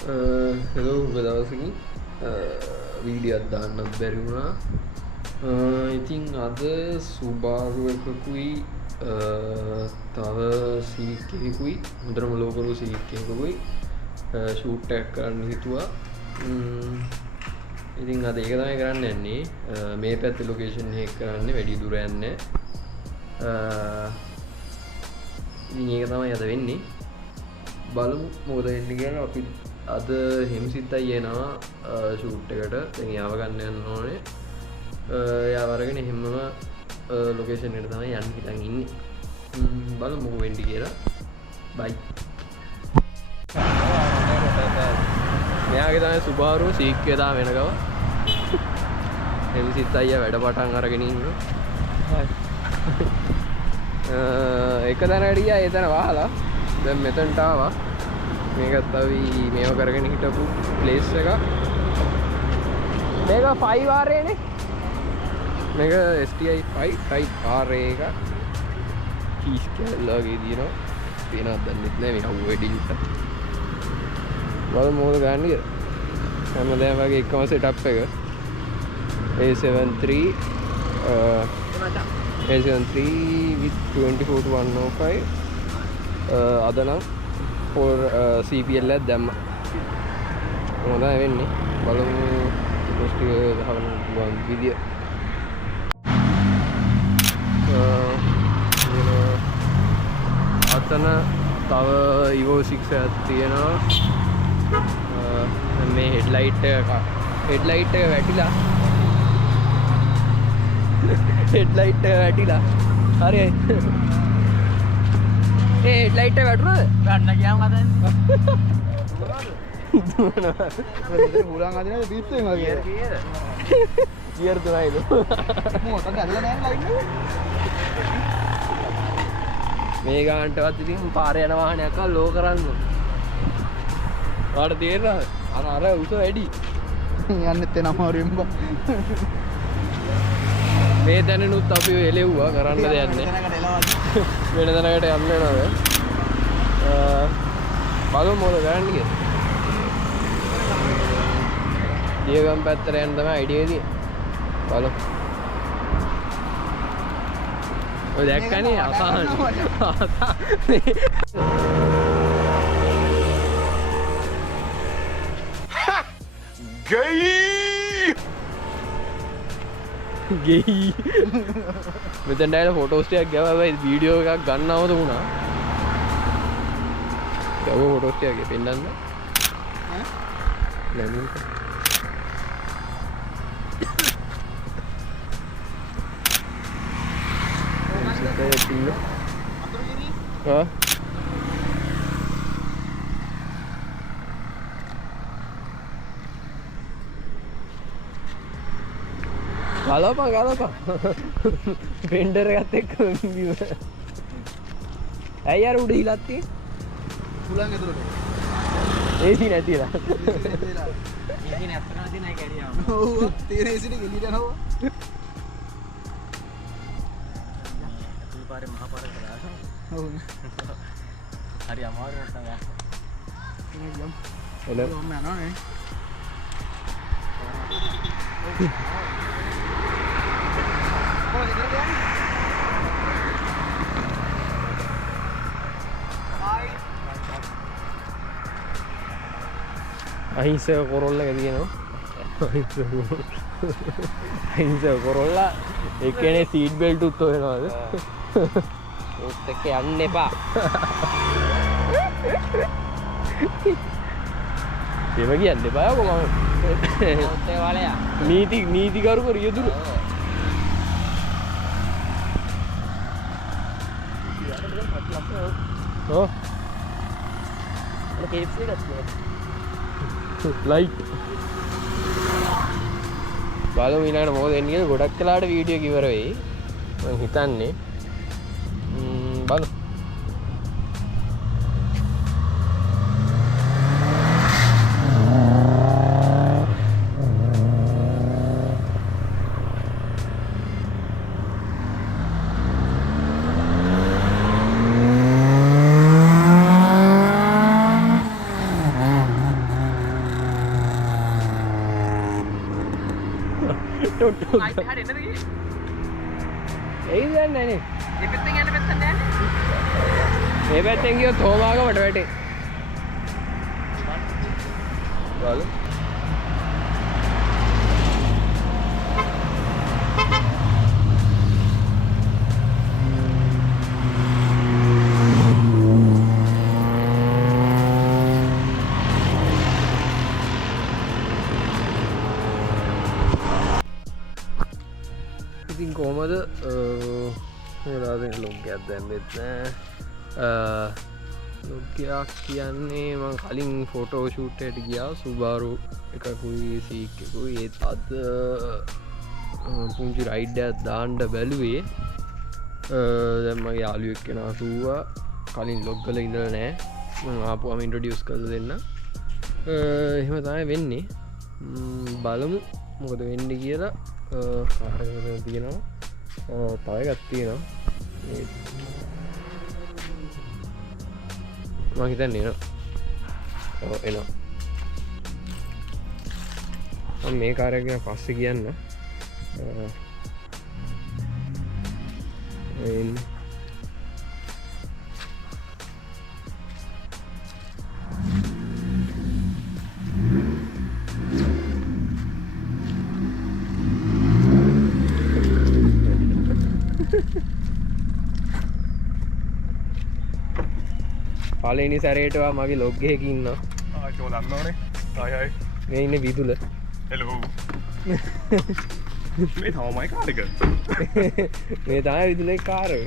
Hello උඹ දවසකින් වීඩියත් දාන්නත් බැරි වුණා. ඉතින් අද සුබාරු එකකුයි තව සීක්කෙකුයි මුදරම ලෝකරු සීක්කෙකුයි ෂූට්ටක් කරන්න හිතුවා. ඉතින් අද ඒක තමයි කරන්න යන්නේ. මේ පැත්තේ ලොකේෂන් එක කරන්න වැඩි දුර යන්නේ. ඉතින් ඒක තමයි අද වෙන්නේ. බලමු මොකද වෙන්නේ කියලා. අපි අද හිම්සිත් අයියනවා ෂූට් එකට. දැන් යාව ගන්න යන්න ඕනේ. යාව අරගෙන හැමම ලොකේෂන් එකට තමයි යන්න හිතන් ඉන්නේ. බලමු මොකද වෙන්නේ කියලා. බයි. මෙයාගේ තමයි සුබාරු සීක්කේ දා වෙනකව. හිම්සිත් අයියා වැඩ පටන් අරගෙන ඉන්නවා. එක තැනකට ගියා එතන වහලා දැන් මෙතනට ආවා. මේකත් අපි මේව කරගෙන හිටපු ප්ලේස් එක. මේක 5 ආරේනේ. මේක STI 5 එක. කීස් කැල්ලාගේ දිනවා. පේනවද දන්නේ නැහැ මේ අවු වෙඩි උට. බලමු මොකද ගන්න කියලා. හැමදාම වගේ එකම සෙටප් එක. A73 A73 with 24-105 අද නම් for CPL එකක් දැම්ම. මොනවද වෙන්නේ? බලමු පොස්ට් එක ගහන්න පුළුවන් විදිය. අතන තව Evo 6 එකක් තියෙනවා. මේ හෙඩ්ලයිට් එක වැටිලා හෙඩ්ලයිට් එක වැටිලා හරි. ඒ හෙඩ්ලයිට් එක වැටුණාද? ගන්න ගියාම හදන්නේ. හුලං අදිනද පිස්සෙන් වගේ. ගියර් තුනයිද? මොකටද අදලා නැහැ ලයින් එක. මේ ගානටවත් ඉතින් පාරේ යන වාහනයක් අර ලෝ කරන්න. ඔයාලට තේරෙනවද? අර උස වැඩි. යන්නෙත් එන අමාරුවෙන් බා. මේ දැනනුත් අපි එලෙව්වා කරන්න දෙයක් නැහැ. වෙන තැනකට යන්න වෙනවා. බලමු මොකද කරන්න කියලා. දියගම් පැත්තට යන්න තමයි අයිඩියා තියෙන්නේ. බලමු. ඔය දැක්කනේ අසහන. ගෙයි මෙතෙන් ඩයිල ෆොටෝස් ටිකක් ගාවා. හැබැයි වීඩියෝ එකක් ගන්නවද වුණා. ගාව ෆොටෝස් ටිකක් පෙන්නන්න. ලැබුණා. හා ගලපන් බෙන්ඩර් එකත් එක්ක ඇයි අර උඩ හිලක් තියෙන්නේ? හුලං ඇතුළට. ඒසි නැතිලා. ඒසි නැත්තර නැති නෑ කැරියාව. ඔව් තේර ඒසි එක එළියට යනවා. මේ පාරේ මහා පාරේ කරා. ඔව්. හරි අමාරුයි තමයි. එනම් එළ මම යනවා නේ. අහිංසක කොරොල්ල එක තියෙනවා. අහිංසක කොරොල්ල එක්කෙනේ සීට් බෙල්ට් උත් හොයනවාද? උත් එක්ක යන්න එපා. ඒව කියන්න එපා කොහොමද? උත් ඒ වලයා. නීතිගරු කර යුතුද? ඔව්. KFC එකක් ලයිට් බලමු ඊළඟට මොකද වෙන්නේ කියලා. ගොඩක් කලාට වීඩියෝ එක ඉවර වෙයි මම හිතන්නේ. බලමු. ඒ දන්නේ නැහැ නේ. මේ පැත්තෙන් ගියොත් හෝමාගමට වැටේ. බලමු. ඉතින් කොහමද ලොග්ගයක් දැම්මෙත් නෑ. ලොග්ගයක් කියන්නේ මං කලින් ෆොටෝ ෂූට්ටයට ගියා සුබාරු එකකුයි සීක්කකුයි ඒත් අද පුංචි රයිඩ්ඩයක් දාන්ඩ බැලුවේ. දැම්මගේ යාලුවෙක් කෙනා සූවා කලින් ලොග්ගල ඉඳල නෑ ආපුම ඉන්ට්‍රඩියස් කල දෙන්න. එහෙම තමයි වෙන්නේ. බලමු මොකද වෙන්න කියලා. තියෙනවා තවගත් තියෙනවා මහිතන් එනවා මේ කාරයගෙන පස්සේ කියන්න පලනි සැරේටවා මගේ ලොග්ගයක ඉන්න දන්නවනේ මේ ඉන්න විදුල හෙලෝ මේ තමයි කාරක මේ තම විදුල කාරය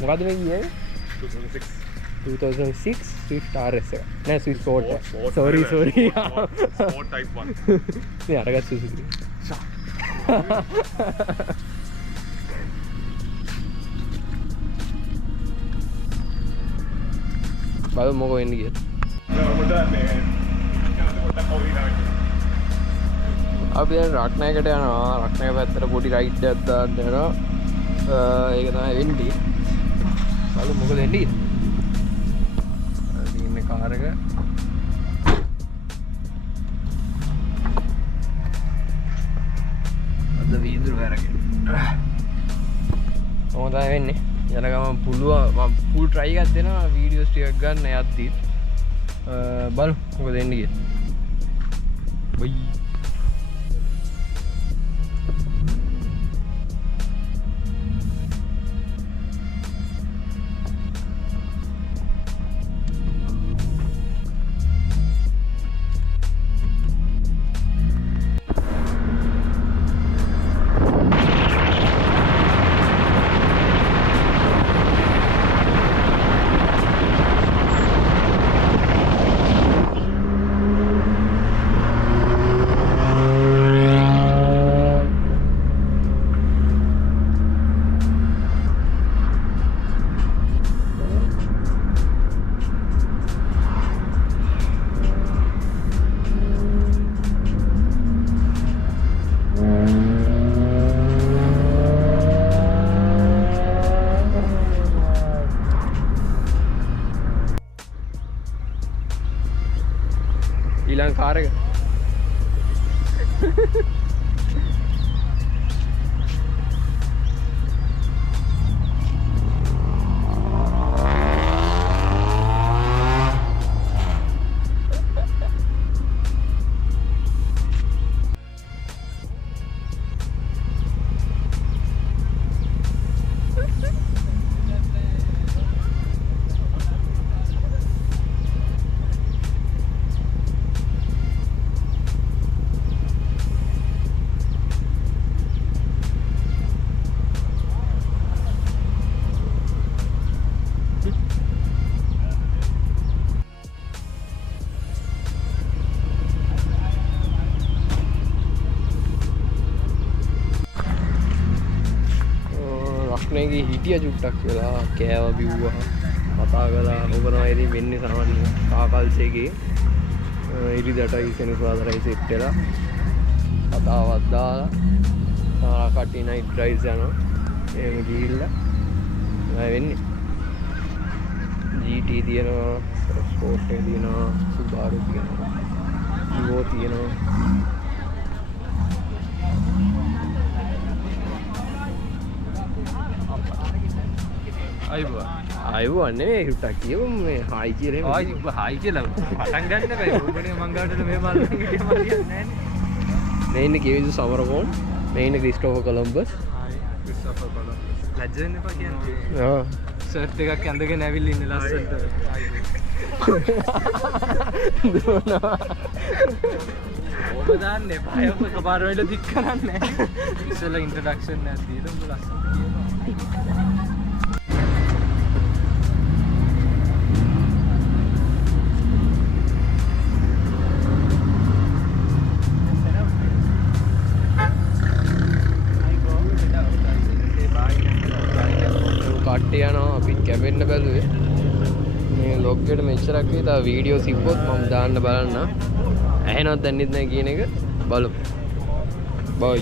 මොකද මේ කිය 2006 Swift RS නෑ Swift Sport sorry මේ අරගත් සුසුකි බල මොක වෙන්න කිය අපි රක්නයකට යනවා රක්නය පැත්තට පොඩි රයිට් ඇත්තාට යන ඒක තමයි වෙන්ඩි බලු මොක දෙන්නී ඉන්න කාරක අද වීදුරු වැරගෙන හොමතයි වෙන්නේ යනගම පුළුව පුල් ට්‍රයිගත් දෙෙනවා වීඩියෝස් ටියක් ගන්න යද්දී බලු මොක දෙන්නගේ බයි ඊළඟ කාර් එක රක්නයගේ හිටිය චුට්ටක් වෙලා කෑව බිව්වා කතා කලා ඔබනවා ඉතින් වෙන්නේ සාමාන්‍ය කාකල්සේගේ ඉරිදටයි සෙනසුරාදාටයි සෙට් වෙලා කතාවක් දාලා කට්ටිය නයිට් ඩ්‍රයිව්ස් යනවා එහෙම ගිහිල්ලා වෙන්නේ GT තියෙනවා ස්පෝර්ට් එක තියෙනවා සුබාරු තියෙනවා Evo තියෙනවා අයිබෝන් නෙවෙයි හිටක් කියමු මේ හායි කියලා එහෙම. ආයි හායි කියලා පටන් ගන්න බෑ. ඕබනේ මං ගාවට මේ බලන්න කිව්වම හරියන්නේ නැහැ. මේ ඉන්නේ කේවිසු සමරකෝන්. මේ ඉන්නේ ක්‍රිස්ටෝෆර් කොලම්බස්. ක්‍රිස්ටෝෆර් කොලම්බස්. ලැජ්ජ වෙන්න එපා කියන්නේ. ආ. ෂර්ට් එකක් ඇඳගෙන ඇවිල්ලා ඉන්නේ ලස්සනට. ඔබ දාන්නේ පයක කපාර වෙල දික් කරන්නේ නැහැ. ඉස්සෙල්ලා ඉන්ට්‍රොඩක්ෂන් එකක් දීලා උඹ ලස්සනට කියනවා. කට්ටිය යනවා අපි කැපෙන්න බැලුවේ මේ ලොග් එකට මෙච්චරක් විතර තව වීඩියෝ තිබ්බොත් මම දාන්න බලන්න ඇහෙනවද දැන් ඉන්නේ කියන එක බලමු බයි